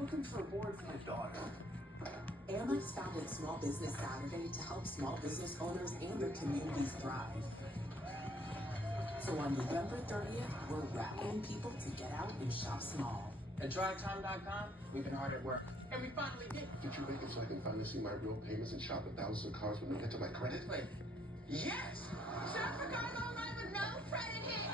Looking for a board for my daughter. Amex founded Small Business Saturday to help small business owners and their communities thrive. So on November 30th, we're rallying people to get out and shop small. At DriveTime.com, we've been hard at work, and we finally did it. Did you make it so I can finally see my real payments and shop at thousands of cars when they get to my credit? Wait, yes! Shop for cars online with no credit hit!